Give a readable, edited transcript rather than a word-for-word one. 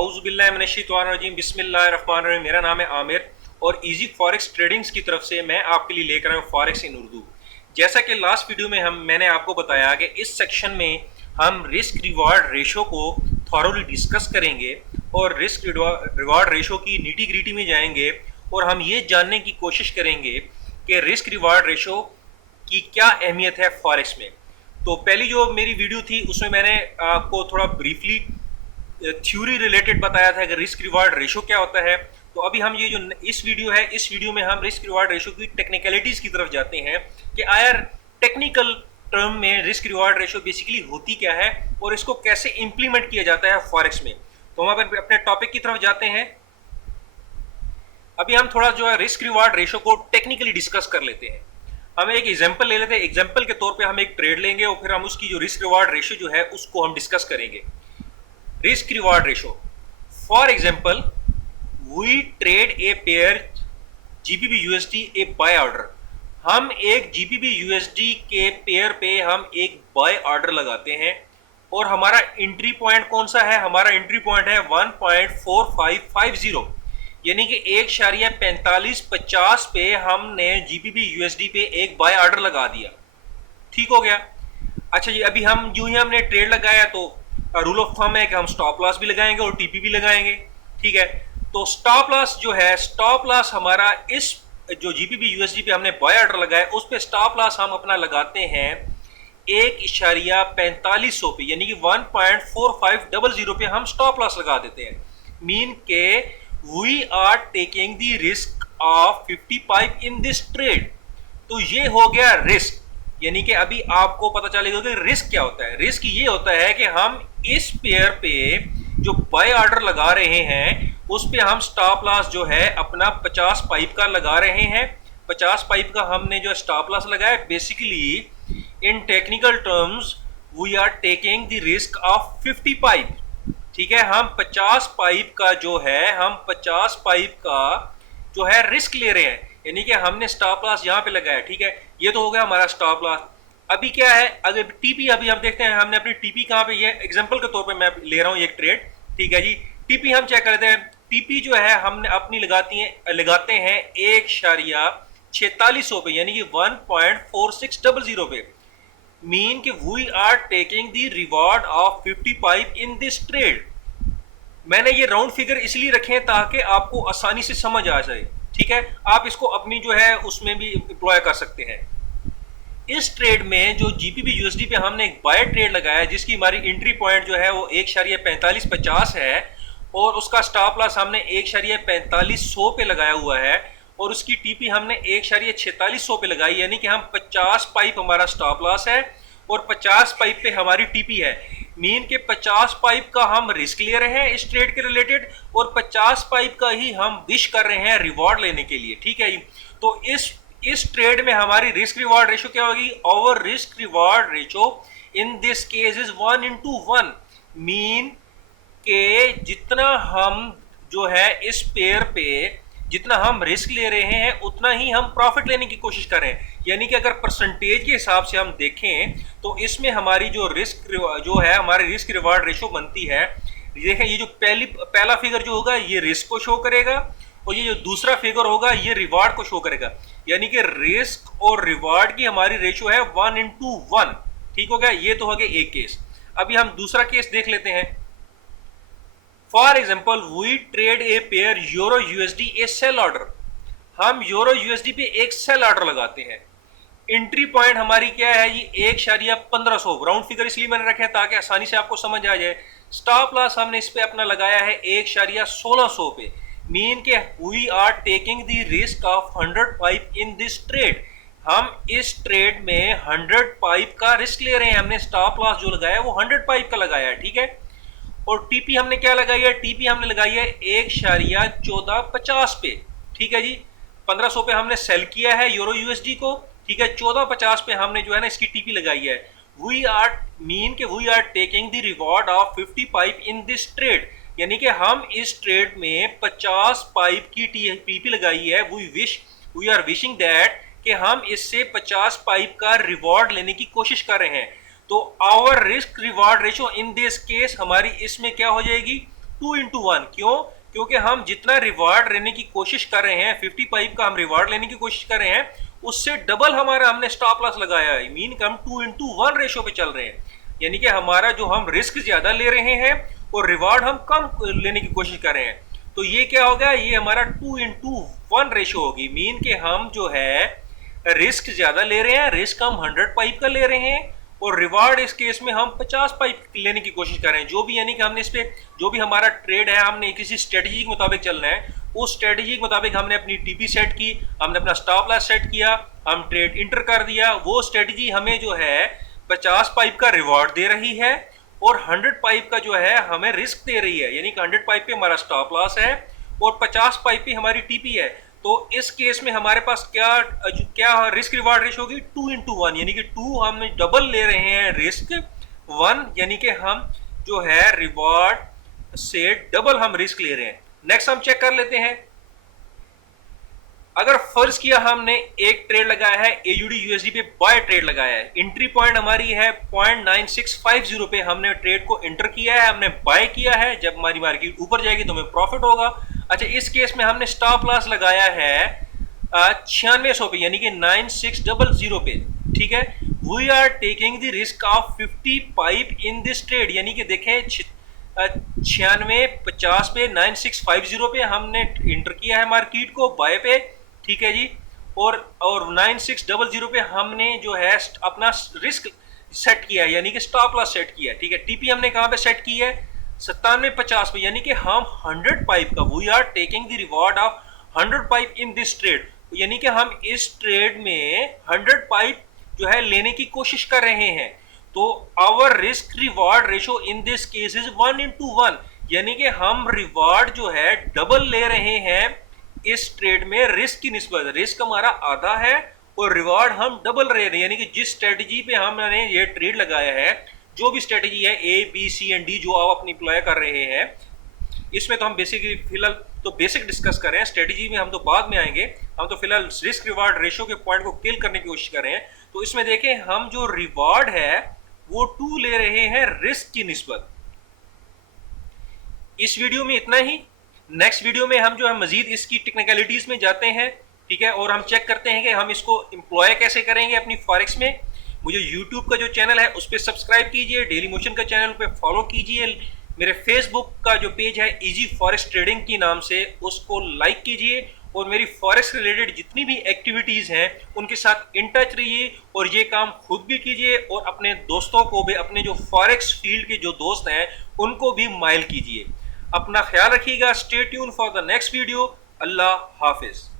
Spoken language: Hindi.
आउज़ुबिल्लाहि मिनश्शैतानिर्रजीम बिस्मिल्लाहिर्रहमानिर्रहीम। मेरा नाम है आमिर और इजी फॉरेक्स ट्रेडिंग्स की तरफ से मैं आपके लिए लेकर आया हूँ फॉरेक्स इन उर्दू। जैसा कि लास्ट वीडियो में मैंने आपको बताया कि इस सेक्शन में हम रिस्क रिवार्ड रेशो को थॉरोली डिस्कस करेंगे और रिस्क रिवार्ड रेशो की नीटी ग्रीटी में जाएंगे और हम ये जानने की कोशिश करेंगे कि रिस्क रिवार्ड रेशो की क्या अहमियत है फॉरेक्स में। तो पहली जो मेरी वीडियो थी उसमें मैंने आपको थोड़ा ब्रीफली थ्योरी रिलेटेड बताया था कि रिस्क रिवार्ड रेशो क्या होता है। तो अभी हम ये जो इस वीडियो में हम रिस्क रिवार्ड रेशो की टेक्निकलिटीज की तरफ जाते हैं कि आयर टेक्निकल टर्म में रिस्क रिवार्ड रेशो बेसिकली होती क्या है और इसको कैसे इंप्लीमेंट किया जाता है फॉरेक्स में। तो हम अपने टॉपिक की तरफ जाते हैं। अभी हम थोड़ा जो है रिस्क रिवार्ड रेशो को टेक्निकली डिस्कस कर लेते हैं। हम एक एग्जांपल ले लेते हैं। एग्जांपल के तौर पे हम एक ट्रेड लेंगे और फिर हम उसकी जो रिस्क रिवार्ड रेशो जो है उसको हम डिस्कस करेंगे। Risk reward ratio, for example we trade a pair GBP USD a buy order. हम एक जीबीबी यूएसडी के पेयर पे हम एक बाय ऑर्डर लगाते हैं और हमारा एंट्री पॉइंट कौन सा है? हमारा एंट्री पॉइंट है 1.4550, यानी कि 1.4550 पे हमने जीबीबी यूएसडी पे एक बाय ऑर्डर लगा दिया। ठीक हो गया। अच्छा जी, अभी हम जो ही हमने ट्रेड लगाया तो रूल ऑफ थंब है कि हम स्टॉप लॉस भी लगाएंगे और टीपी भी लगाएंगे। ठीक है, तो स्टॉप लॉस जो है, स्टॉप लॉस हमारा इस जो जीबीबी यूएसडी पे हमने बाय ऑर्डर लगाया उस पे स्टॉप लॉस हम अपना लगाते हैं 1.4500 पे, यानी कि 1.4500 पे हम स्टॉप लॉस लगा देते हैं। मीन के we are taking the risk of 50 pip in this trade. तो ये हो गया रिस्क, यानी कि अभी आपको पता चलेगा कि रिस्क क्या होता है। रिस्क ये होता है कि हम इस पेयर पे जो बाय ऑर्डर लगा रहे हैं उस पे हम स्टॉप लॉस जो है अपना 50 पाइप का लगा रहे हैं। 50 पाइप का हमने जो स्टॉप लॉस लगाया, basically in technical terms we are taking the risk of 50 pip. ठीक है, हम 50 पाइप का जो है, हम 50 पाइप का जो है रिस्क ले रहे हैं, यानी कि हमने स्टॉप लॉस यहाँ पे लगाया। ठीक है, ये तो हो गया हमारा स्टॉप लॉस। अभी क्या है, अगर टीपी अभी हम देखते हैं हमने अपनी टीपी कहाँ पे, ये एग्जांपल के तौर पे मैं ले रहा हूँ एक ट्रेड। ठीक है जी, टीपी हम चेक करते हैं। टीपी जो है हमने अपनी लगाते हैं 1.4600 पे, यानी कि 1.4600 पे। मीन कि we are taking the reward of 50 pip in this trade. मैंने ये राउंड फिगर इसलिए रखे हैं ताकि आपको आसानी से समझ आ जाए। ठीक है, आप इसको अपनी जो है उसमें भी एम्प्लॉय कर सकते हैं। इस ट्रेड में जो जीबीबी यूएसडी पे हमने एक बाय ट्रेड लगाया जिसकी हमारी एंट्री पॉइंट जो है वो 1.4550 है और उसका स्टॉप लॉस हमने 1.4500 पे लगाया हुआ है और उसकी टीपी हमने 1.4600 पे लगाई, यानी कि हम 50 पाइप हमारा स्टॉप लॉस है और 50 पाइप पे हमारी टीपी है। मीन के 50 पाइप का हम रिस्क ले रहे हैं इस ट्रेड के रिलेटेड और 50 पाइप का ही हम विश कर रहे हैं रिवॉर्ड लेने के लिए। ठीक है, तो इस ट्रेड में हमारी रिस्क रिवॉर्ड रेशो क्या होगी? Over risk reward ratio in this case is 1:1। Mean के जितना हम जो है इस पेयर पे जितना हम रिस्क ले रहे हैं उतना ही हम प्रॉफिट लेने की कोशिश कर रहे हैं। यानी कि अगर परसेंटेज के हिसाब से हम देखें तो इसमें हमारी जो है हमारी रिस्क रिवार्ड रेशो बनती है। देखें, ये जो पहला फिगर जो होगा ये रिस्क को शो करेगा और ये जो दूसरा फिगर होगा ये रिवार्ड को शो करेगा, यानी कि रिस्क और रिवार्ड की हमारी रेशो है 1:1। ठीक हो गया, ये तो हो गया एक केस। अभी हम दूसरा केस देख लेते हैं। For example we trade a pair euro USD a sell order. हम यूरो यूएसडी पे एक सेल ऑर्डर लगाते हैं। एंट्री पॉइंट हमारी क्या है? ये 1.1500। राउंड फिगर इसलिए मैंने रखे हैं ताकि आसानी से आपको समझ आ जाए। स्टॉप लॉस हमने इस पे अपना लगाया है 1.1600 पे। मीन के we are taking the risk of 100 pip in this trade. हम इस ट्रेड में 100 पाइप का रिस्क ले रहे हैं। हमने स्टॉप लॉस जो लगाया है वो 100 पाइप का लगाया है। ठीक है, और टीपी हमने क्या लगाई है? टीपी हमने लगाई है 1.1450 पे। ठीक है जी, 1500 पे हमने सेल किया है यूरो यूएसडी को। ठीक है, 1450 पे हमने जो है ना इसकी टीपी लगाई है। We are taking the reward of 50 pip in this trade, यानी कि हम इस ट्रेड में 50 पाइप की टीपी लगाई है। वी आर विशिंग दैट कि हम इससे 50 पाइप का रिवॉर्ड लेने की कोशिश कर रहे हैं। तो our risk reward ratio in this case हमारी इसमें क्या हो जाएगी? 2:1। क्यों? क्योंकि हम जितना रिवार्ड लेने की कोशिश कर रहे हैं, 50 पाइप का हम रिवार्ड लेने की कोशिश कर रहे हैं, उससे डबल हमारा हमने स्टॉप लॉस लगाया है। मीन कि हम 2:1 रेशो पे चल रहे हैं, यानी कि हमारा जो हम रिस्क ज्यादा ले रहे हैं और रिवार्ड हम कम लेने की कोशिश कर रहे हैं। तो ये क्या होगा, ये हमारा 2:1 रेशो होगी। मीन कि हम जो है रिस्क ज्यादा ले रहे हैं, रिस्क हम 100 पाइप का ले रहे हैं और रिवार्ड इस केस में हम 50 पाइप लेने की कोशिश कर रहे हैं। जो भी यानी कि हमने इस पे जो भी हमारा ट्रेड है, हमने किसी स्ट्रेटजी के मुताबिक चलना है, उस स्ट्रेटजी के मुताबिक हमने अपनी टीपी सेट की, हमने अपना स्टॉप लॉस सेट किया, हम ट्रेड इंटर कर दिया। वो स्ट्रेटजी हमें जो है 50 पाइप का रिवार्ड दे रही है और 100 पाइप का जो है हमें रिस्क दे रही है, यानी कि 100 पाइप पे हमारा स्टॉप लॉस है और 50 पाइप पे हमारी टीपी है। तो इस केस में हमारे पास क्या रिस्क रिवार्ड रेशो होगी, 2:1, यानी कि 2 हम डबल ले रहे हैं रिस्क 1, यानी कि हम जो है रिवार्ड से डबल हम रिस्क ले रहे हैं। नेक्स्ट हम चेक कर लेते हैं। अगर फर्ज किया हमने एक ट्रेड लगाया है, एयूडी यूएसडी पे बाय ट्रेड लगाया है, एंट्री पॉइंट हमारी है 0.9650 पे, हमने ट्रेड को एंटर किया है, हमने बाय किया है, जब हमारी मार्केट ऊपर जाएगी तो हमें प्रॉफिट होगा। अच्छा, इस केस में हमने स्टॉप लॉस लगाया है 9600 पे, यानी कि 9600 पे, ठीक है। We are taking the risk of 50 pip in this trade, यानी कि देखें 9650 पे 9650 पे हमने इंटर किया है मार्केट को बाय पे, ठीक है जी। और 9600 पे हमने जो है अपना रिस्क सेट किया है, यानी कि स्टॉप लॉस सेट किया है, ठीक है। टीपी हमने कहां पे सेट की है, 9750 पे, यानी कि हम 100 पाइप का, we are taking the reward of 100 pip in this trade, यानी कि हम इस ट्रेड में 100 पाइप जो है लेने की कोशिश कर रहे हैं। तो our risk reward ratio in this case is 1:1, यानी कि हम रिवार्ड जो है डबल ले रहे हैं इस ट्रेड में रिस्क की निस्बत। रिस्क हमारा आधा है और रिवार्ड हम डबल रहे हैं, यानी कि जिस स्ट्रेटजी पे हमने ये ट्रेड लगाया है, जो भी स्ट्रेटजी है A B C and D जो आप अपनी अप्लाई कर रहे हैं, इसमें तो हम बेसिकली फिलहाल तो बेसिक डिस्कस कर रहे हैं, स्ट्रेटजी में हम तो बाद में आएंगे। हम तो फिलहाल रिस्क रिवार्ड रेशो के पॉइंट को किल करने की कोशिश कर रहे हैं। तो इसमें देखें हम जो रिवार्ड है वो 2 ले रहे हैं रिस्क की निस्बत। इस वीडियो में इतना ही। नेक्स्ट वीडियो में हम जो है मजीद इसकी टेक्निकलिटीज में जाते हैं, ठीक है, और हम चेक करते हैं कि हम इसको एम्प्लॉय कैसे करेंगे अपनी फॉरेक्स में। मुझे यूट्यूब का जो चैनल है उस पर सब्सक्राइब कीजिए, डेली मोशन का चैनल पे फॉलो कीजिए, मेरे फेसबुक का जो पेज है इजी फॉरेक्स ट्रेडिंग की नाम से उसको लाइक कीजिए और मेरी फॉरेक्स रिलेटेड जितनी भी एक्टिविटीज हैं उनके साथ इन टच रहिए और ये काम खुद भी कीजिए और अपने दोस्तों को भी, अपने जो फॉरेक्स फील्ड के जो दोस्त हैं उनको भी माइल कीजिए। अपना ख्याल रखिएगा। Stay tune for the next video. Allah Hafiz.